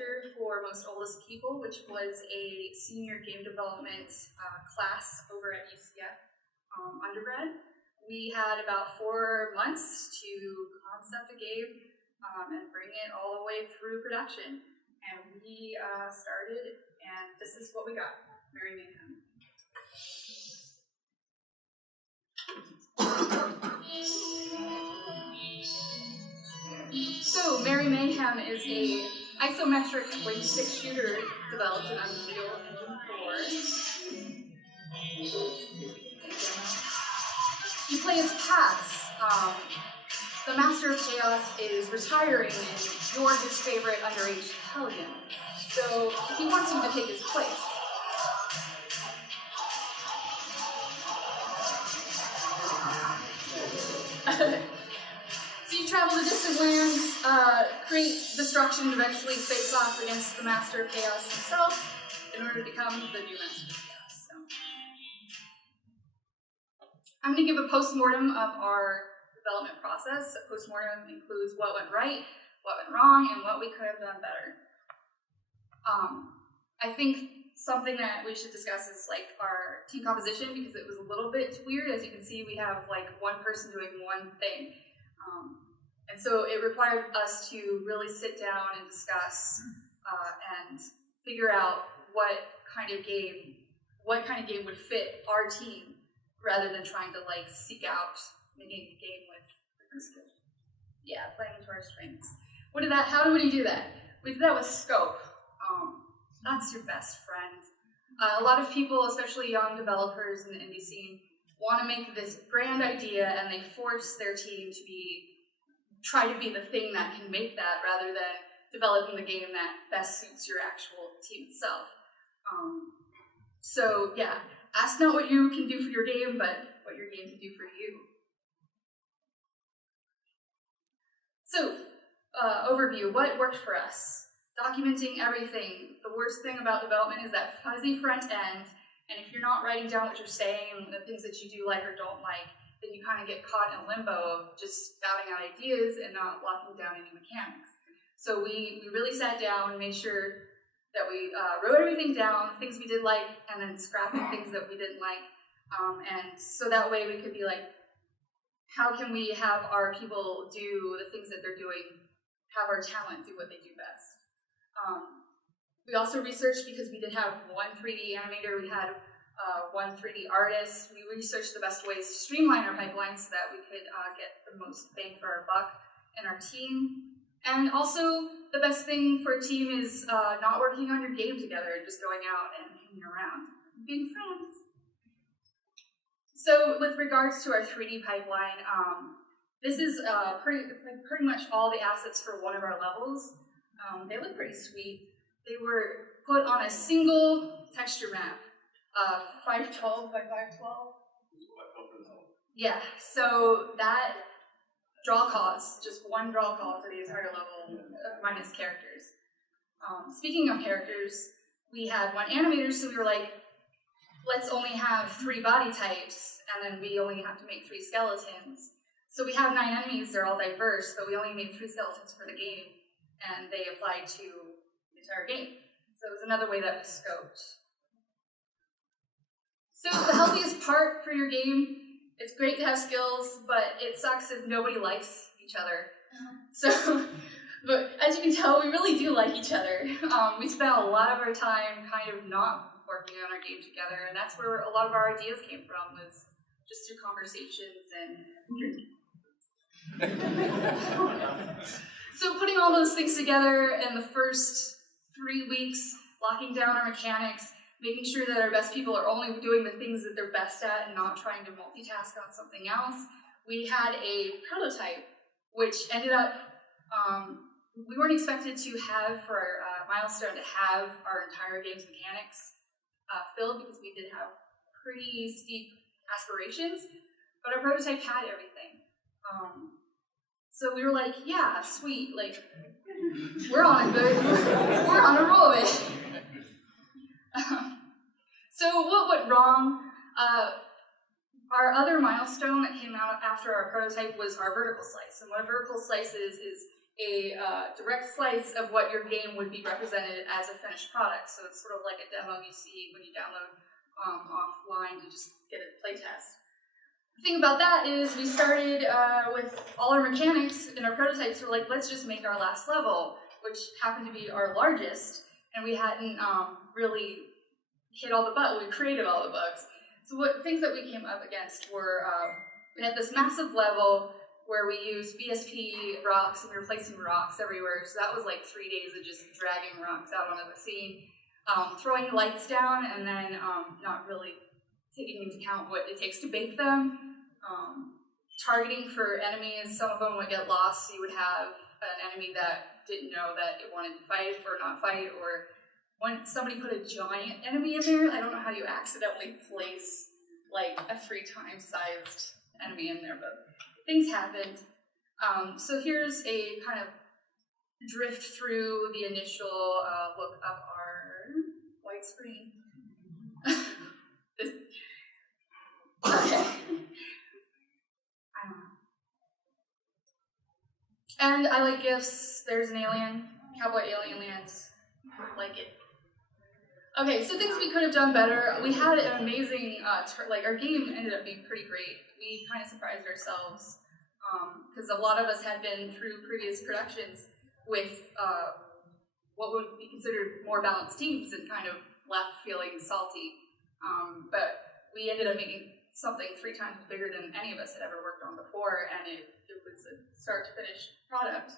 director for Most Oldest People, which was a senior game development class over at UCF undergrad. We had about 4 months to concept a game and bring it all the way through production. And we started, and this is what we got, Merry Mayhem. So, Merry Mayhem is a isometric twin stick shooter developed in Unreal Engine 4. You play as Pax. The Master of Chaos is retiring, and you're his favorite underage Hellion. So he wants you to take his place. So you travel to distant lands, create destruction, and eventually face off against the Master of Chaos himself in order to become the new Master of Chaos. So I'm going to give a post-mortem of our development process. A post-mortem includes what went right, what went wrong, and what we could have done better. I think something that we should discuss is like our team composition, because it was a little bit weird. As you can see, we have like one person doing one thing. And so it required us to really sit down and discuss and figure out what kind of game would fit our team, rather than trying to like seek out making a game with different skills. Yeah, playing to our strengths. How do we do that? We did that with scope. That's your best friend. A lot of people, especially young developers in the indie scene, want to make this grand idea, and they force their team to try to be the thing that can make that, rather than developing the game that best suits your actual team itself. So yeah, ask not what you can do for your game, but what your game can do for you. So, overview, what worked for us? Documenting everything. The worst thing about development is that fuzzy front end, and if you're not writing down what you're saying, the things that you do like or don't like, then you kind of get caught in a limbo of just spouting out ideas and not locking down any mechanics. So we really sat down and made sure that we wrote everything down, things we did like, and then scrapping things that we didn't like. And so that way we could be like, how can we have our people do the things that they're doing, have our talent do what they do best? We also researched, because we did have one 3D animator, we had one 3D artist. We researched the best ways to streamline our pipeline so that we could get the most bang for our buck in our team. And also, the best thing for a team is not working on your game together and just going out and hanging around, being friends. So with regards to our 3D pipeline, this is pretty much all the assets for one of our levels. They look pretty sweet. They were put on a single texture map, 512 by 512. Yeah, so that draw cost, just one draw cost for the entire level, minus characters. Speaking of characters, we had one animator, so we were like, let's only have 3 body types, and then we only have to make 3 skeletons. So we have 9 enemies, they're all diverse, but we only made 3 skeletons for the game, and they applied to the entire game. So it was another way that we scoped. So the healthiest part for your game, it's great to have skills, but it sucks if nobody likes each other. So, but as you can tell, we really do like each other. We spent a lot of our time kind of not working on our game together, and that's where a lot of our ideas came from, was just through conversations and So putting all those things together in the first 3 weeks, locking down our mechanics, making sure that our best people are only doing the things that they're best at and not trying to multitask on something else. We had a prototype, which ended up, we weren't expected to have, for our milestone, to have our entire game's mechanics filled, because we did have pretty steep aspirations, but our prototype had everything. So we were like, yeah, sweet, like, we're on a roll of it. So what went wrong? Our other milestone that came out after our prototype was our vertical slice. And what a vertical slice is a direct slice of what your game would be represented as a finished product. So it's sort of like a demo you see when you download offline to just get a playtest. The thing about that is we started with all our mechanics and our prototypes were like, let's just make our last level, which happened to be our largest, and we hadn't really hit all the bugs. We created all the bugs. So what things that we came up against were, we had this massive level where we used BSP rocks and we were placing rocks everywhere. So that was like 3 days of just dragging rocks out onto the scene, throwing lights down, and then not really taking into account what it takes to bake them. Targeting for enemies, some of them would get lost, so you would have an enemy that didn't know that it wanted to fight or not fight, or when somebody put a giant enemy in there, I don't know how you accidentally place like a 3-time sized enemy in there, but things happened. So here's a kind of drift through the initial look of our white screen. Okay. And I like GIFs. There's an alien, cowboy alien lands. Like it. Okay, so things we could have done better. We had an amazing, like our game ended up being pretty great. We kind of surprised ourselves because a lot of us had been through previous productions with what would be considered more balanced teams and kind of left feeling salty. But we ended up making something 3 times bigger than any of us had ever worked on before, and it was a start-to-finish product.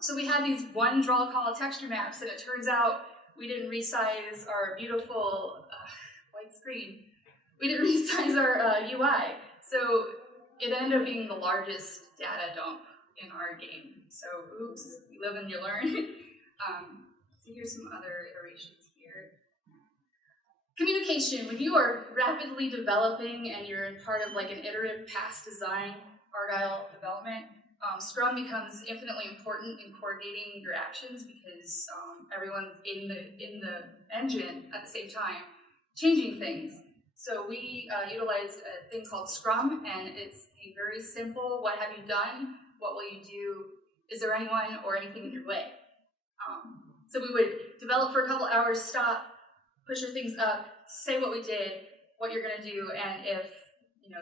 So we had these one draw call texture maps, and it turns out we didn't resize our beautiful white screen. We didn't resize our UI, so it ended up being the largest data dump in our game. So oops, you live and you learn. So here's some other iterations here. Communication. When you are rapidly developing and you're part of like an iterative past design, Argyle development, Scrum becomes infinitely important in coordinating your actions because everyone's in the engine at the same time, changing things. So we utilize a thing called Scrum, and it's a very simple, what have you done? What will you do? Is there anyone or anything in your way? So we would develop for a couple hours, stop, push your things up, say what we did, what you're gonna do, and if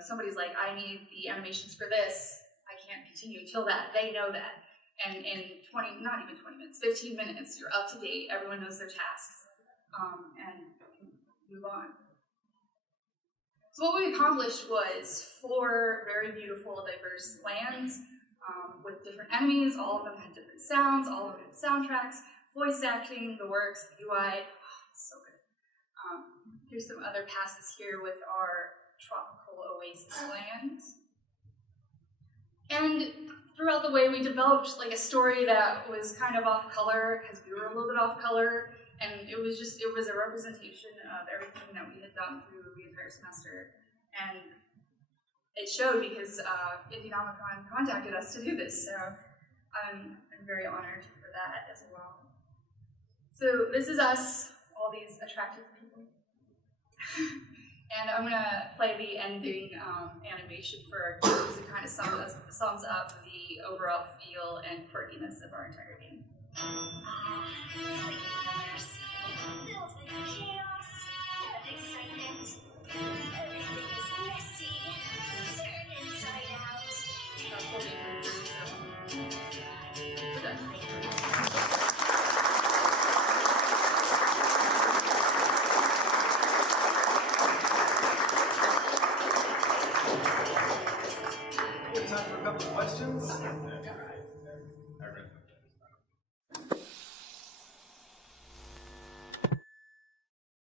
somebody's like, I need the animations for this, I can't continue until that, they know that. And in not even 20 minutes, 15 minutes, you're up to date, everyone knows their tasks, and move on. So what we accomplished was 4 very beautiful, diverse lands with different enemies. All of them had different sounds, all of them had soundtracks, voice acting, the works, the UI, so good. Here's some other passes here with our tropical oasis lands. And throughout the way, we developed like a story that was kind of off color because we were a little bit off color, and it was a representation of everything that we had done through the entire semester. And it showed because IndieNomicon contacted us to do this, so I'm very honored for that as well. So this is us, all these attractive people. And I'm gonna play the ending animation for our game because it kind of sums up the overall feel and quirkiness of our entire game. Filled with chaos and excitement. Everything is messy, turned inside out. We have time for a couple of questions. All right.